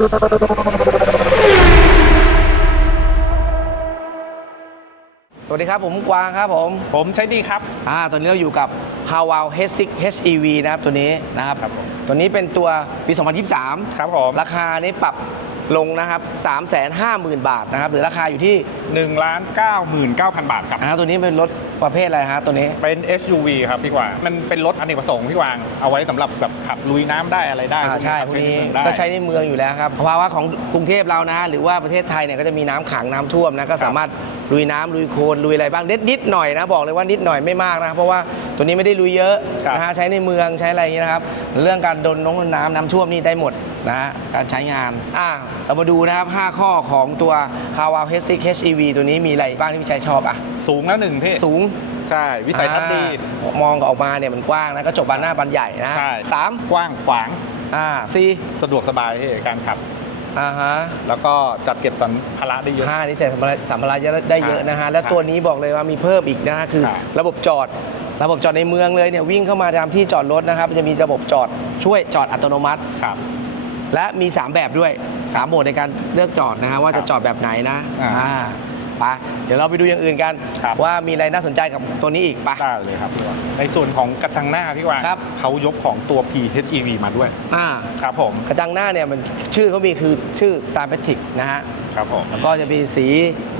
สวัสดีครับผมกวางครับผม ผมใช้ดีครับ อ่าตอนนี้เราอยู่กับ h a w a l H6 HEV นะครับตัวนี้นะครับ ครับผมตัวนี้เป็นตัวปี 2023 ครับผมราคานี้ปรับลงนะครับ 350,000 บาทนะครับหรือราคาอยู่ที่ 1ล้าน99,000 บาทครับ อ่าตัวนี้เป็นรถ ประเภทอะไรฮะตัวนี้ เป็น SUV ครับพี่กวางมันเป็นรถอเนกประสงค์พี่กวาง เอาไว้สำหรับแบบขับลุยน้ำได้อะไรได้อ่าใช่พพววกกนี้นี้ครับก็ใช้ใช้ในเมืองได้ในเมืองอยู่แล้วครับภาวะของกรุงเทพเรานะ หรือว่าประเทศไทยเนี่ยก็จะมีน้ำขังน้ำท่วมนะก็สามารถลุยน้ำลุยโคลนลุยอะไรบ้างนิดนิดหน่อยนะบอกเลยว่านิดหน่อยไม่มากนะเพราะว่าตัวนี้ไม่ได้ลุยเยอะครับ นะฮะใช้ในเมืองใช้อะไรอย่างนี้นะครับเรื่องการดนน้องน้ำน้ำท่วมนี่ได้หมดนะฮะการใช้งานอ่าเรามาดูนะครับ 5 ข้อของตัว c a r w a l H6 HEV ตัวนี้มีอะไรบ้างที่พี่ชัยชอบอะ สูงแล้วหนึ่งพี่สูง ใช่ วิสัยทัศน์ดีอ่ามองออกมาเนี่ยมันกว้างนะก็จบบานหน้าบานใหญ่นะใช่สามกว้างขวางอ่าสี่สะดวกสบายพี่การขับอ่าฮะแล้วก็จัดเก็บสัมภาระได้เยอะห้านี่ใส่สัมภาระสัมภาระเยอะได้เยอะนะฮะและใช่ตัวนี้บอกเลยว่ามีเพิ่มอีกนะฮะคือครับระบบจอดระบบจอดในเมืองเลยเนี่ยวิ่งเข้ามาตามที่จอดรถนะครับมันจะมีระบบจอดช่วยจอดอัตโนมัติครับและมี 3 แบบด้วย 3 โหมดในการเลือกจอดนะฮะว่าครัจะบจอดแบบไหนนะอ่าอ่า ไปเดี๋ยวเราไปดูอย่างอื่นกันครับ ว่ามีอะไรน่าสนใจกับตัวนี้อีกไป ได้เลยครับพี่กวางในส่วนของกระจังหน้าพี่กวางครับ เขายกของตัว PHEV มาด้วยอ่า ครับผมกระจังหน้าเนี่ยมันชื่อเขามีคือชื่อ Star p a t i c นะฮะ ครับผม แล้วก็จะมีสี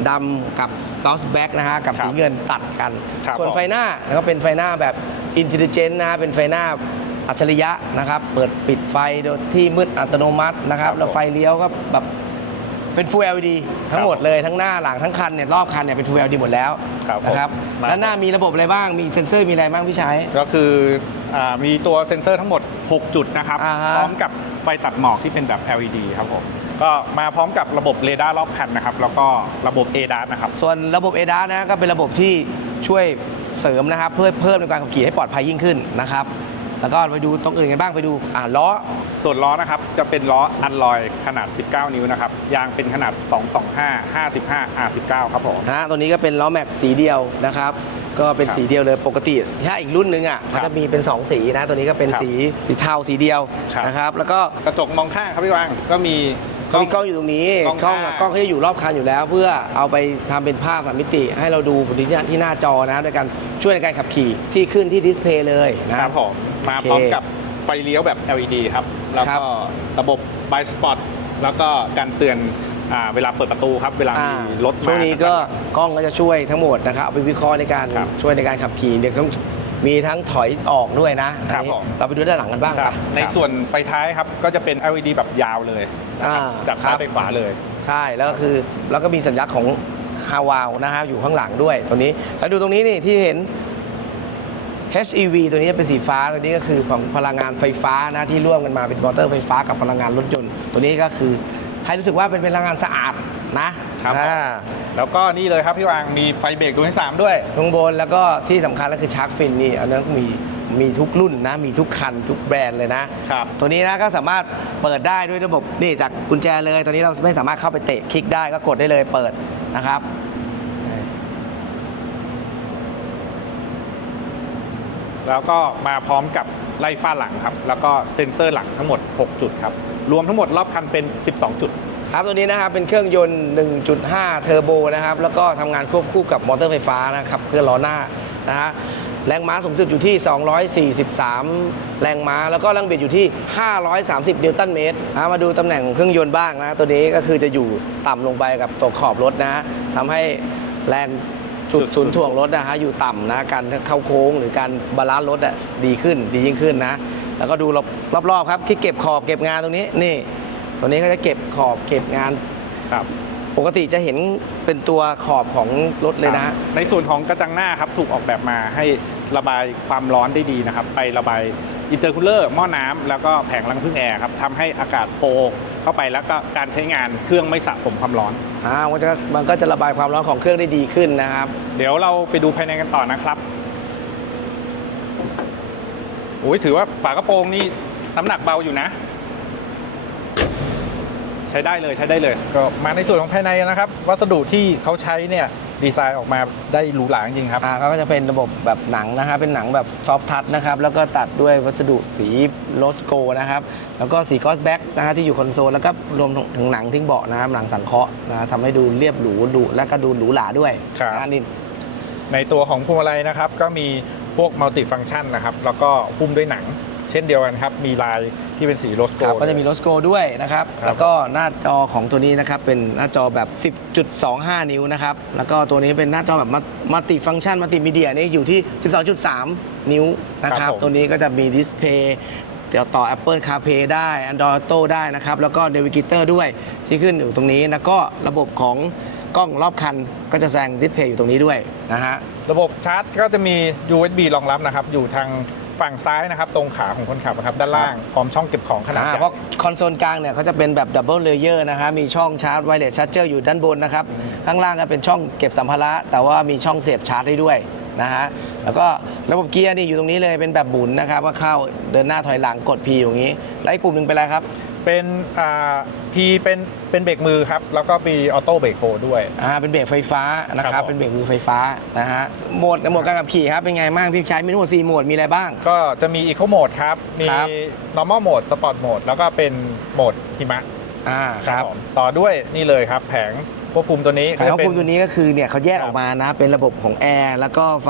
ดำกับ gloss black นะฮะ กับครับสีเงินตัดกัน ครับส่วนผม ไฟหน้าแล้วก็เป็นไฟหน้าแบบ intelligent นะฮะ เป็นไฟหน้าอัจฉริยะนะครับ เปิดปิดไฟโดยที่มืดอัตโนมัตินะครับครับแล้วไฟเลี้ยวก็แบบ เป็น Full LED ทั้งหมดเลยทั้งหน้าหลังทั้งคันเนี่ยรอบคันเนี่ยเป็น Full LED หมดแล้วครับผมนะครับมาแล้วหน้ามีระบบอะไรบ้างมีเซ็นเซอร์มีอะไรบ้างพี่ชัยก็คืออามีตัวเซ็นเซอร์ทั้งหมด 6 จุดนะครับ อ่าฮะ พร้อมกับไฟตัดหมอกที่เป็นแบบ LED ครับผม ก็มาพร้อมกับระบบเรดาร์รอบคันนะครับ แล้วก็ระบบ ADAS นะครับ ส่วนระบบ ADAS นะก็เป็นระบบที่ช่วยเสริมนะครับ เพื่อเพิ่มในการขับขี่ให้ปลอดภัยยิ่งขึ้นนะครับ แล้วก็ไปดูตรงอื่นกันบ้างไปดูอ่าล้อ ส่วนล้อนะครับจะเป็นล้ออันลอยขนาด 19 นิ้วนะครับยางเป็นขนาด 225 55 R19 ครับผม ฮะตัวนี้ก็เป็นล้อแม็กสีเดียวนะครับ ก็เป็นครับสีเดียวเลยปกติถ้าอีกรุ่นหนึงอะครัเขาบจะมีเป็น 2 สีนะตัวนี้ก็เป็นครับสีสีเทาสีเดียวครับ นะครับ แล้วก็กระจกมองข้างครับพี่วางก็มี ก็มีกล้องอยู่ตรงนี้กล้องกล้องหน้าอะกล้องเขาจะอยู่รอบคันอยู่แล้ว เพื่อเอาไปทำเป็นภาพสามมิติ ให้เราดูที่หน้าที่หน้าจอนะโดยการช่วยในการขับขี่ที่ขึ้นที่ดิสเพลย์เลยนะครับผม มาโอเคพร้อมกับไฟเลี้ยวแบบ LED ครับ แล้วครับก็ระบบ b ายสปอตแล้วก็การเตือนอ่าเวลาเปิดประตูครับ เวลาอ่ามีรถมาช่วงนี้ก็กล้องก็จะช่วยทั้งหมดนะครับเอาไปวิเคราะห์ในการครับช่วยในการขับขี่เดี๋ยวต้องมีทั้งถอยออกด้วยนะครัอับนนี้ผมเราไปดูด้านหลังกันบ้างครับปะในส่วนไฟท้ายครับก็จะเป็น LED แบบยาวเลยนะครับอ่าจากซ้าครัยบไปขวาเลย ใช่แล้วก็คือแล้วก็มีสัญลักษณ์ของฮาวาวนะฮะอยู่ข้างหลังด้วยตัวนี้แล้วดูตรงนี้นี่ที่เห็น HEV ตัวนี้เป็นสีฟ้าตัวนี้ก็คือของพลังงานไฟฟ้านะที่ร่วมกันมาเป็นมอเตอร์ไฟฟ้ากับพลังงานรถยนต์ ตัวนี้ก็คือให้รู้สึกว่าเป็นพลังงานสะอาดนะครับอ่า แล้วก็นี่เลยครับพี่วางมีไฟเบรกดวงที่3ด้วย ข้างบนแล้วก็ที่สำคัญก็คือชาร์กฟินนี่อันนั้นมีมีทุกรุ่นนะ มีทุกคันทุกแบรนด์เลยนะครับ ตัวนี้นะก็สามารถเปิดได้ด้วยระบบนี่จากกุญแจเลย ตอนนี้เราไม่สามารถเข้าไปเตะคลิกได้ก็กดได้เลยเปิดนะครับ แล้วก็มาพร้อมกับไล่ฟ้าหลังครับ แล้วก็เซ็นเซอร์หลังทั้งหมด 6 จุดครับ รวมทั้งหมดรอบคันเป็น 12 จุด ครับตัวนี้นะครับเป็นเครื่องยนต์ 1.5 เทอร์โบนะครับ แล้วก็ทำงานควบคู่กับมอเตอร์ไฟฟ้านะครับเครื่องล้อหน้านะฮะแรงม้าสูงสุดอยู่ที่ 243 แรงม้า แล้วก็แรงบิดอยู่ที่ 530 นิวตันเมตรนะมาดูตำแหน่งของเครื่องยนต์บ้างนะ ตัวนี้ก็คือจะอยู่ต่ำลงไปกับตัวขอบรถนะฮะทำให้แรง จุดศูนย์ถ่วงรถนะฮะอยู่ต่ำนะการเข้าโค้งหรือการบาลานซ์รถอะดีขึ้นดียิ่งขึ้นนะ แล้วก็ดูรอบรอบๆครับที่เก็บขอบเก็บงานตรงนี้นี่ตัวนี้เขาจะเก็บขอบเก็บงานครับปกติจะเห็นเป็นตัวขอบของรถเลยนะฮะในส่วนของกระจังหน้าครับถูกออกแบบมาให้ระบายความร้อนได้ดีนะครับ ไประบายอินเตอร์คูลเลอร์หม้อน้ำแล้วก็แผงรังพึ่งแอร์ครับทำให้อากาศโฟลว์เข้าไปแล้วก็การใช้งานเครื่องไม่สะสมความร้อน อ่ามันจะมันก็จะระบายความร้อนของเครื่องได้ดีขึ้นนะครับ เดี๋ยวเราไปดูภายในกันต่อนะครับโอ้ยถือว่าฝากระโปรงนี่น้ำหนักเบาอยู่นะ ใช้ได้เลยใช้ได้เลย ก็มาในส่วนของภายในนะครับ วัสดุที่เขาใช้เนี่ย ดีไซน์ออกมาได้หรูหราจริงๆครับ อ่าก็จะเป็นระบบแบบหนังนะครับเป็นหนังแบบซอฟทัชนะครับ แล้วก็ตัดด้วยวัสดุสีโลสโกนะครับ แล้วก็สีกอสแบ็กนะฮะที่อยู่คอนโซล แล้วก็รวมถึงหนังที่เบาะนะครับหนังสังเคราะห์นะทำให้ดูเรียบหรูดูแล้วก็ดูหรูหราด้วยครับ นะนี่ ในตัวของพวงมาลัยนะครับ ก็มีพวกมัลติฟัง c t ชันนะครับ แล้วก็หุ้มด้วยหนัง เช่นเดียวกันครับ มีลายที่เป็นสีโลสโกครับก็จะมีโลสโกด้วยนะครับครับ แล้วก็หน้าจอของตัวนี้นะครับ เป็นหน้าจอแบบ 10.25 นิ้วนะครับ แล้วก็ตัวนี้เป็นหน้าจอแบบมัลติฟัง c t ชันมัลติมีเดียนี่อยู่ที่ 12.3 นิ้วนะครับ ตัวนี้ก็จะมีดิสเพย์เดี๋ยวต่อ Apple CarPlay ได้ Android Auto ได้นะครับ แล้วก็ Navigator ด้วยที่ขึ้นอยู่ตรงนี้แล้วก็ระบบของกล้องรอบคันก็จะแซงดิสเพย์อยู่ตรงนี้ด้วยนะฮะ ระบบชาร์จก็จะมี USB รองรับนะครับ อยู่ทาง ฝั่งซ้ายนะครับ ตรงขาของคนขับนะครับด้านล่างพร้อมช่องเก็บของขนาดอ่าใหญ่เพราะคอนโซลกลางเนี่ยเขาจะเป็นแบบดับเบิลเลเยอร์นะฮะมีช่องชาร์จไวเลสชาร์เจอร์อยู่ด้านบนนะครับ ข้างล่างก็เป็นช่องเก็บสัมภาระ แต่ว่ามีช่องเสียบชาร์จให้ด้วยนะฮะแล้วก็ระบบเกียร์นี่อยู่ตรงนี้เลยเป็นแบบหมุนนะครับว่าเข้าเดินหน้าถอยหลังกด P อย่างนี้ แล้วอีกปุ่มหนึ่งเป็นอะไรครับ เป็นอ่า P เป็นเป็นเบรกมือครับ แล้วก็มีออโต้เบรกโฮด้วย อ่าเป็นเบรกไฟฟ้านะคครัรับบผม เป็นเบรกมือไฟฟ้านะฮะโหมดโหมดการขับขี่ครับเป็นไงบ้างพี่ใช้มีทั้งหมด4โหมดมีอะไรบ้าง ก็จะมี Eco Mode ครับ มี ครับ Normal Mode Sport Mode แล้วก็เป็นโหมดหิมะอ่าครับ ผมต่อด้วยนี่เลยครับ แผง ควบคุมตัวนี้แผงควบคุมก็จะเป็นตัวนี้ก็คือเนี่ยเขาแยกครับออกมานะเป็นระบบของแอร์แล้วก็ไฟ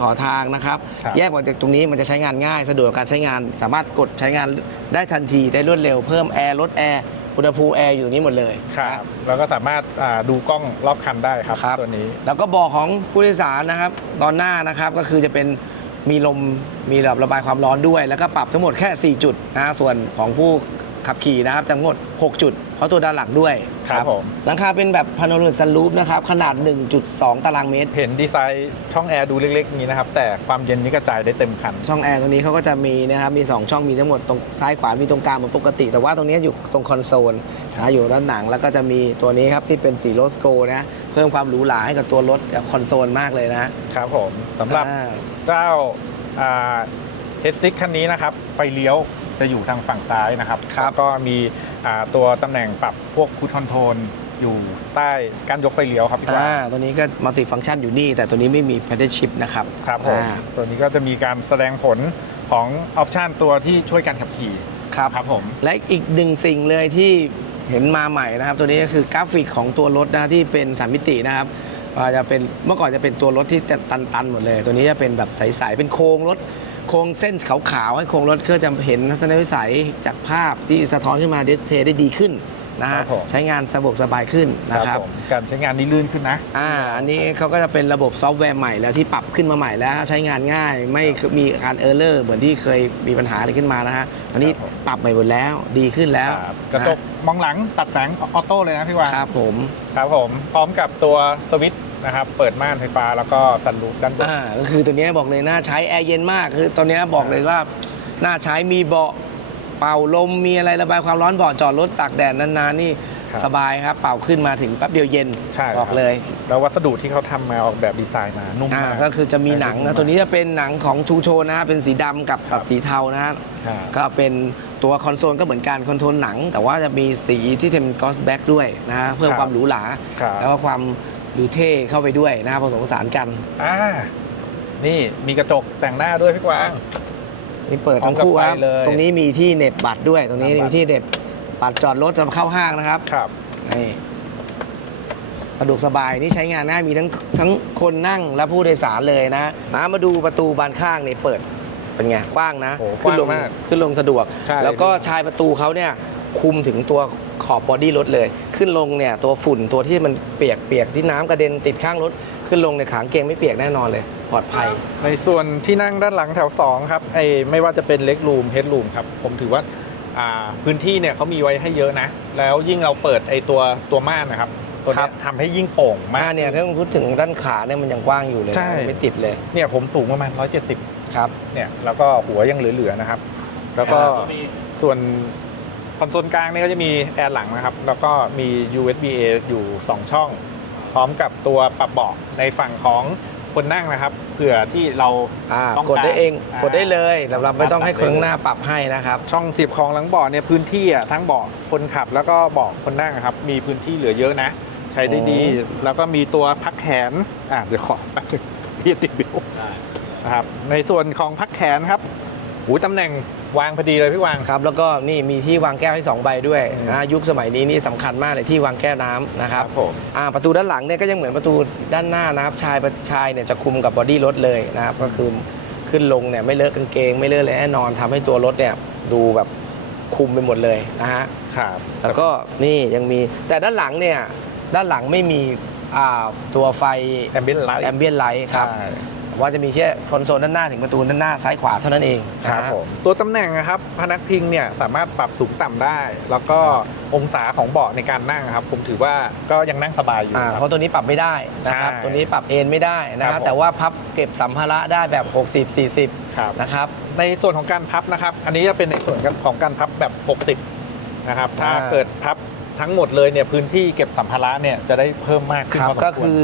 ขอทางนะครับครับแยกออกจากตรงนี้มันจะใช้งานง่าย สะดวกกับการใช้งานสามารถกดใช้งานได้ทันทีได้รวดเร็วเพิ่มแอร์ลดแอร์อุณหภูมิแอร์อยู่ตรงนี้หมดเลยครับแล้วก็สามารถอ่าดูกล้องรอบคันได้ครับครับตัวนี้ แล้วก็เบอกของผู้โดยสารนะครับ ตอนหน้านะครับก็คือจะเป็นมีลมมีระบบระบายความร้อนด้วย แล้วก็ปรับทั้งหมดแค่ 4 จุดนะฮะส่วนของผู้ ขับขี่นะครับจะทั้งหมด 6 จุด เพราะตัวด้านหลังด้วยครับผม หลังคาเป็นแบบพาโนรามิกซันรูฟนะครับขนาด 1.2 ตารางเมตร เห็นดีไซน์ช่องแอร์ดูเล็กๆอย่างนี้นะครับ แต่ความเย็นนี่กระจายได้เต็มคัน ช่องแอร์ตรงนี้เขาก็จะมีนะครับมี 2 ช่องมีทั้งหมดตรงซ้ายขวามีตรงกลางเหมือนปกติ แต่ว่าตรงนี้อยู่ตรงคอนโซลนะอยู่ด้านหนังแล้วก็จะมีตัวนี้ครับที่เป็นสีโลสโกนะเพิ่มความหรูหราให้กับตัวรถกับคอนโซลมากเลยนะครับผมสำหรับอ่า เจ้าเฮดซิกคันนี้นะครับ ไฟเลี้ยว จะอยู่ทางฝั่งซ้ายนะครับครับแล้วก็มีอ่าตัวตำแหน่งปรับพวกคูทคอนโทรลอยู่ใต้การยกไฟเลี้ยวครับพี่กวางอ่าตัวนี้ก็มัลติฟัง c t ชันอยู่นี่ แต่ตัวนี้ไม่มี pedal shift นะครับครับผมอ่าตัวนี้ก็จะมีการแสดงผลของออปชันตัวที่ช่วยการขับขี่ครับครับผมและอีกหนึ่งสิ่งเลยที่เห็นมาใหม่นะครับ ตัวนี้ก็คือกราฟิกของตัวรถนะที่เป็นสามมิตินะครับอ่าจะเป็นเมื่อก่อนจะเป็นตัวรถที่ตันๆหมดเลย ตัวนี้จะเป็นแบบใสๆเป็นโครงรถ โครงเส้นขาวๆให้โครงรถเพื่อจะเห็นทัศนวิสัยจากภาพที่สะท้อนขึ้นมาดิสเพย์ได้ดีขึ้นนะครัฮะบผม ใช้งานสะดวกสบายขึ้นนะครับผมการใช้งานนี้ลื่นขึ้นนะ อ่าอันนี้เขาก็จะเป็นระบบซอฟต์แวร์ใหม่แล้วที่ปรับขึ้นมาใหม่แล้วใช้งานง่ายไม่มีการเออร์เลอร์เหมือนที่เคยมีปัญหาอะไรขึ้นมานะฮะอันนี้ครับผม ปรับใหม่หมดแล้วดีขึ้นแล้วครับกระจกมองหลังตัดแสงออโต้เลยนะพี่วานครับผม ครับผมพร้อมกับตัวสวิตช์ นะครับ เปิดม่านไฟฟ้าแล้วก็สันลูปด้านบน อ่าก็คือตัวเนี้ยบอกเลยน่าใช้แอร์เย็นมาก คือตัวเนี้ยบอกเลยว่าน่าใช้มีเบาะเป่าลมมีอะไรระบายความร้อนเบาะจอดรถตากแดดนานๆนี่ครับสบายครับ เป่าขึ้นมาถึงแป๊บเดียวเย็นใช่บอกครับเลยแล้ววัสดุที่เขาทำมาออกแบบดีไซน์มานุ่มอ่ามาก ก็คือจะมีหนังนะตัวนี้จะเป็นหนังของทูโทนนะฮะเป็นสีดำกับตัดสีเทานะฮะอ่าก็เป็นตัวคอนโซลก็เหมือนกันคอนโทรลหนัง แต่ว่าจะมีสีที่เป็นกอสแบ็กด้วยนะฮะเพิ่มครับความหรูหราครับ แล้วก็ความ ดูเท่เข้าไปด้วยนะฮะผสมผสานกันอ่านี่มีกระจกแต่งหน้าด้วยพี่กวาง นี่เปิดทั้งคู่ครับพร้อมกับไฟเลยตรงนี้มีที่เหน็บบัตรด้วย ตรงนี้ครับ มีที่เหน็บบัตรจอดรถจะเข้าห้างนะครับครับ นี่สะดวกสบายนี่ใช้งานง่ายมีทั้งทั้งคนนั่งและผู้โดยสารเลยนะมามาดูประตูบานข้างนี่เปิดเป็นไงกว้างนะโอ้ขึ้นลงกว้างมากขึ้นลงสะดวก ใช่ แล้วก็ชายประตูเขาเนี่ยคุมถึงตัว ขอบบอดี้รถเลย ขึ้นลงเนี่ยตัวฝุ่นตัวที่มันเปียกเปียกที่น้ำกระเด็นติดข้างรถ ขึ้นลงในยขางเกงไม่เปียกแน่นอนเลย ปลอดภัย ในส่วนที่นั่งด้านหลังแถว 2 ครับไอ้ไม่ว่าจะเป็นเล็กรูมเฮดรูมครับ ผมถือว่าอ่าพื้นที่เนี่ยเขามีไว้ให้เยอะนะ แล้วยิ่งเราเปิดไอ้ตัวตัวม่านนะครับ ตัวครัเนี้บ ยทำให้ยิ่งโป่งมากอ่าเนี่ยถ้าพูดถึงด้านขาเนี่ยมันยังกว้างอยู่เลยนะใช่ ไม่ติดเลยเนี่ยผมสูงประมาณ 170 ครับ เนี่ยแล้วก็หัวยังเหลือๆนะครับ แล้วก็ครับส่วน คอนโซลกลางเนี่ยก็จะมีแอร์หลังนะครับ แล้วก็มี USB A อยู่ 2 ช่อง พร้อมกับตัวปรับเบาะในฝั่งของคนนั่งนะครับ เผื่อที่เราอ่าต้องกดได้เองอ่ากดได้เลยสำหรับไม่ต้องให้คนปรับได้เลยข้างหน้าปรับให้นะครับช่องสีบของหลังเบาะเนี่ยพื้นที่อะทั้งเบาะคนขับแล้วก็เบาะคนนั่งอะครับ มีพื้นที่เหลือเยอะนะ ใช้ได้ดีแล้วก็มีตัวพักแขนอะเดี๋ยวขอแป๊บนึงพี่ติดบิวนะครับในส่วนของพักแขนครับ หูตำแหน่งวางพอดีเลยพี่วาง ครับแล้วก็นี่มีที่วางแก้วให้ 2 ใบด้วยนะยุคสมัยนี้นี่สำคัญมากเลยที่วางแก้วน้ำนะครับผมอ่าประตูด้านหลังเนี่ยก็ยังเหมือนประตูด้านหน้านะครับชายชายเนี่ยจะคุมกับบอดี้รถเลยนะครับก็คือขึ้นลงเนี่ยไม่เลอะกางเกง ไม่เลอะเลยแน่นอนทำให้ตัวรถเนี่ยดูแบบคุมไปหมดเลยนะฮะครับแล้วก็นี่ยังมีแต่ด้านหลังเนี่ยด้านหลังไม่มีอ่าตัวไฟ แอมเบียนไลท์ แอมเบียนไลท์ครับ ใช่ ว่าจะมีแค่คอนโซลด้านหน้าถึงประตูด้านหน้าซ้ายขวาเท่านั้นเองนะคฮะรับผมตัวตำแหน่งนะครับพนักพิงเนี่ยสามารถปรับสูงต่ำได้ แล้วก็องศาของเบาะในการนั่งครับ ผมถือว่าก็ยังนั่งสบายอยู่อ่าคเพรับราะตัวนี้ปรับไม่ได้นะครับ ใช่ตัวนี้ปรับเอนไม่ได้นะคครัรับบผม แต่ว่าพับเก็บสัมภาระได้แบบ 60 ครับ 40 นะครับ ในส่วนของการพับนะครับ อันนี้จะเป็นในส่วนของการพับแบบ 60 นะครับ ถ้าอ่า เกิดพับทั้งหมดเลยเนี่ยพื้นที่เก็บสัมภาระเนี่ยจะได้เพิ่มมากขึ้นครับพสมวร ก็คือ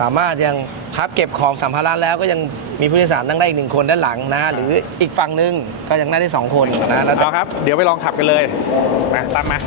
สามารถยังพับเก็บของสัมภาระแล้วก็ยังมีผู้โดยสารนั่งได้อีกหนึ่งคนด้านหลังนะฮะหรืออีกฝั่งหนึ่งก็ยังนั่งได้สองคนนะแล้วแต่ เอาครับ เดี๋ยวไปลองขับกันเลยมาตามมา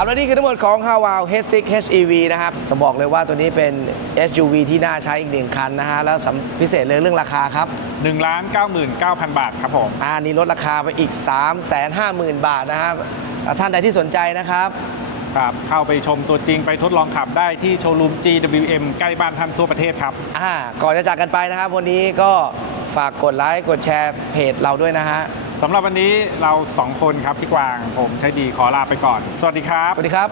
ครับและนี่คือทั้งหมดของ h a w a l H6 HEV นะครับจะบอกเลยว่าตัวนี้เป็น SUV ที่น่าใช้อีกหนึ่งคันนะฮะแล้วสำพิเศษเลยเรื่องราคาครับ1 9 9 0 0 0 บาทครับผมอ่านี่ลดราคาไปอีก 3 5 0 0 0 0 บาทนะครับอ่าท่านใดที่สนใจนะครับครับเข้าไปชมตัวจริงไปทดลองขับได้ที่โชว์รูม GWM ใกล้บ้านท่านทั่วประเทศครับอ่าก่อนจะจากกันไปนะครับ วันนี้ก็ฝากกดไลค์กดแชร์เพจเราด้วยนะฮะ สำหรับวันนี้เราสองคนครับพี่กวางผมใช้ดีขอลาไปก่อน สวัสดีครับ สวัสดีครับ